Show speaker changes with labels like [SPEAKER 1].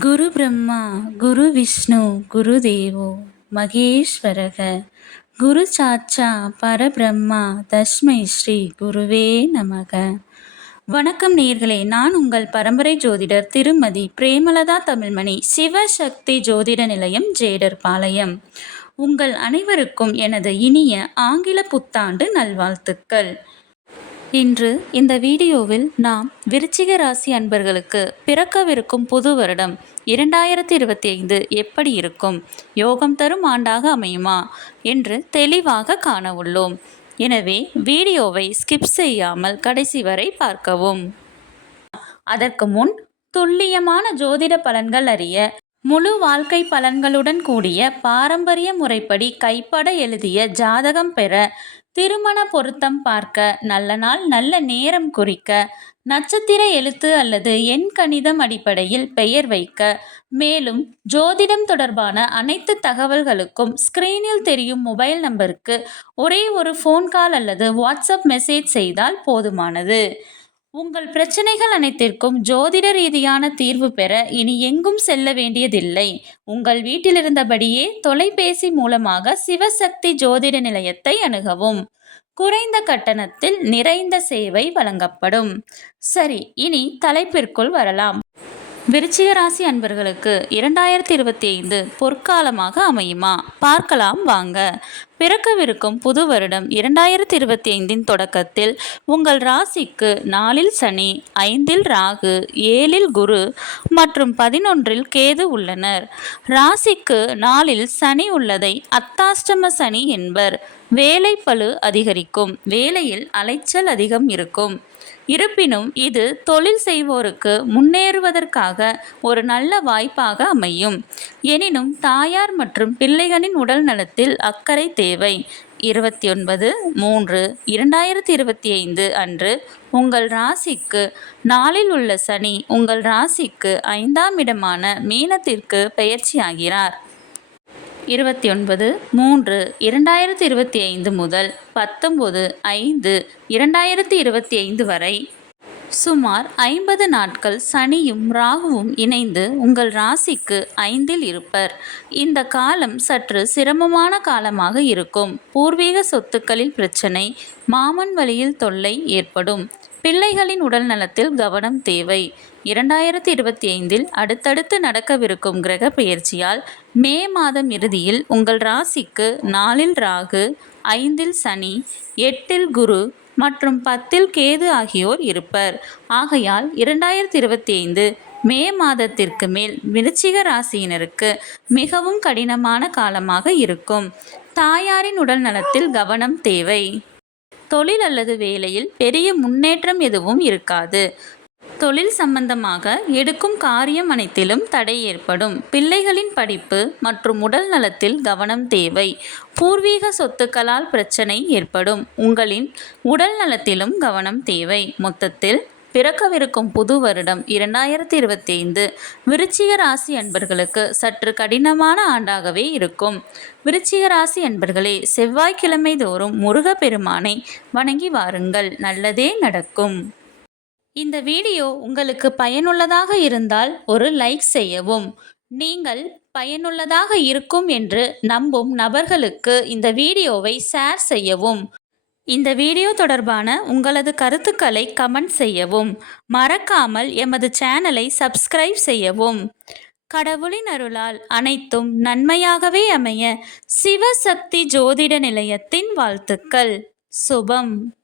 [SPEAKER 1] குரு பிரம்மா குரு விஷ்ணு குரு தேவோ மகேஸ்வரக. குரு சாச்சா பரபிரம்மா தஸ்மை ஸ்ரீ குருவே நமக. வணக்கம் நேர்களே நான் உங்கள் பரம்பரை ஜோதிடர் திருமதி பிரேமலதா தமிழ்மணி சிவசக்தி ஜோதிட நிலையம் ஜேடர் பாளையம். உங்கள் அனைவருக்கும் எனது இனிய ஆங்கில புத்தாண்டு நல்வாழ்த்துக்கள். இன்று இந்த வீடியோவில் நாம் விருச்சிக ராசி அன்பர்களுக்கு பிறக்கவிருக்கும் புது வருடம் இரண்டாயிரத்தி இருபத்தி ஐந்து எப்படி இருக்கும்? யோகம் தரும் ஆண்டாக அமையுமா? என்று தெளிவாக காண உள்ளோம். எனவே வீடியோவை ஸ்கிப் செய்யாமல் கடைசி வரை பார்க்கவும். அதற்கு முன் துல்லியமான ஜோதிட பலன்கள் அறிய முழு வாழ்க்கை பலன்களுடன் கூடிய பாரம்பரிய முறைப்படி கைப்பட எழுதிய ஜாதகம் பெற திருமண பொருத்தம் பார்க்க நல்ல நாள் நல்ல நேரம் குறிக்க நட்சத்திர எழுத்து அல்லது எண் கணிதம் அடிப்படையில் பெயர் வைக்க. மேலும் ஜோதிடம் தொடர்பான அனைத்து தகவல்களுக்கும் ஸ்கிரீனில் தெரியும் மொபைல் நம்பருக்கு ஒரே ஒரு ஃபோன் கால் அல்லது வாட்ஸ்அப் மெசேஜ் செய்தால் போதுமானது. உங்கள் பிரச்சனைகள் அனைத்திற்கும் ஜோதிட ரீதியான தீர்வு பெற இனி எங்கும் செல்ல வேண்டியதில்லை. உங்கள் வீட்டிலிருந்தபடியே தொலைபேசி மூலமாக சிவசக்தி ஜோதிட நிலையத்தை அணுகவும். குறைந்த கட்டணத்தில் நிறைந்த சேவை வழங்கப்படும். சரி இனி தலைப்பிற்குள் வரலாம். விருச்சிக ராசி அன்பர்களுக்கு இரண்டாயிரத்தி இருபத்தி ஐந்து பொற்காலமாக அமையுமா? பார்க்கலாம் வாங்க. பிறக்கவிருக்கும் புது வருடம் இரண்டாயிரத்தி இருபத்தி ஐந்தின் தொடக்கத்தில் உங்கள் ராசிக்கு நாலில் சனி ஐந்தில் ராகு ஏழில் குரு மற்றும் பதினொன்றில் கேது உள்ளனர். ராசிக்கு நாளில் சனி உள்ளதை அத்தாஷ்டம சனி என்பர். வேலை பழு அதிகரிக்கும். வேலையில் அலைச்சல் அதிகம் இருக்கும். இருப்பினும் இது தொழில் செய்வோருக்கு முன்னேறுவதற்காக ஒரு நல்ல வாய்ப்பாக அமையும். எனினும் தாயார் மற்றும் பிள்ளைகளின் உடல் நலத்தில் அக்கறை தேவை. இருபத்தி ஒன்பது மூன்று இரண்டாயிரத்தி இருபத்தி ஐந்து அன்று உங்கள் ராசிக்கு நாளில் உள்ள சனி உங்கள் ராசிக்கு ஐந்தாம் இடமான மீனத்திற்கு பயிற்சியாகிறார் இருபத்தி ஒன்பது மூன்று இரண்டாயிரத்தி இருபத்தி ஐந்து முதல் பத்தொம்பது ஐந்து இரண்டாயிரத்தி இருபத்தி ஐந்து வரை சுமார் ஐம்பது நாட்கள் சனியும் ராகுவும் இணைந்து உங்கள் ராசிக்கு ஐந்தில் இருப்பர். இந்த காலம் சற்று சிரமமான காலமாக இருக்கும். பூர்வீக சொத்துக்களில் பிரச்சனை மாமன் வழியில் தொல்லை ஏற்படும். பிள்ளைகளின் உடல் நலத்தில் கவனம் தேவை. இரண்டாயிரத்தி இருபத்தி ஐந்தில் அடுத்தடுத்து நடக்கவிருக்கும் கிரக பெயர்ச்சியால் மே மாதம் இறுதியில் உங்கள் ராசிக்கு நாலில் ராகு ஐந்தில் சனி எட்டில் குரு மற்றும் பத்தில் கேது ஆகியோர் இருப்பர். ஆகையால் இரண்டாயிரத்தி இருபத்தி ஐந்து மே மாதத்திற்கு மேல் விருச்சிக ராசியினருக்கு மிகவும் கடினமான காலமாக இருக்கும். தாயாரின் உடல் நலத்தில் கவனம் தேவை. தொழில் அல்லது வேலையில் பெரிய முன்னேற்றம் எதுவும் இருக்காது. தொழில் சம்பந்தமாக எடுக்கும் காரியம் அனைத்திலும் தடை ஏற்படும். பிள்ளைகளின் படிப்பு மற்றும் உடல் நலத்தில் கவனம் தேவை. பூர்வீக சொத்துக்களால் பிரச்சனை ஏற்படும். உங்களின் உடல் நலத்திலும் கவனம் தேவை. மொத்தத்தில் பிறக்கவிருக்கும் புது வருடம் இரண்டாயிரத்தி இருபத்தி ஐந்து விருச்சிக ராசி அன்பர்களுக்கு சற்று கடினமான ஆண்டாகவே இருக்கும். விருச்சிக ராசி அன்பர்களே செவ்வாய்க்கிழமை தோறும் முருகப்பெருமானை வணங்கி வாருங்கள். நல்லதே நடக்கும். இந்த வீடியோ உங்களுக்கு பயனுள்ளதாக இருந்தால் ஒரு லைக் செய்யவும். நீங்கள் பயனுள்ளதாக இருக்கும் என்று நம்பும் நபர்களுக்கு இந்த வீடியோவை ஷேர் செய்யவும். இந்த வீடியோ தொடர்பான உங்களது கருத்துக்களை கமெண்ட் செய்யவும். மறக்காமல் எமது சேனலை சப்ஸ்கிரைப் செய்யவும். கடவுளின் அருளால் அனைத்தும் நன்மையாகவே அமைய சிவசக்தி ஜோதிட நிலையத்தின் வாழ்த்துக்கள். சுபம்.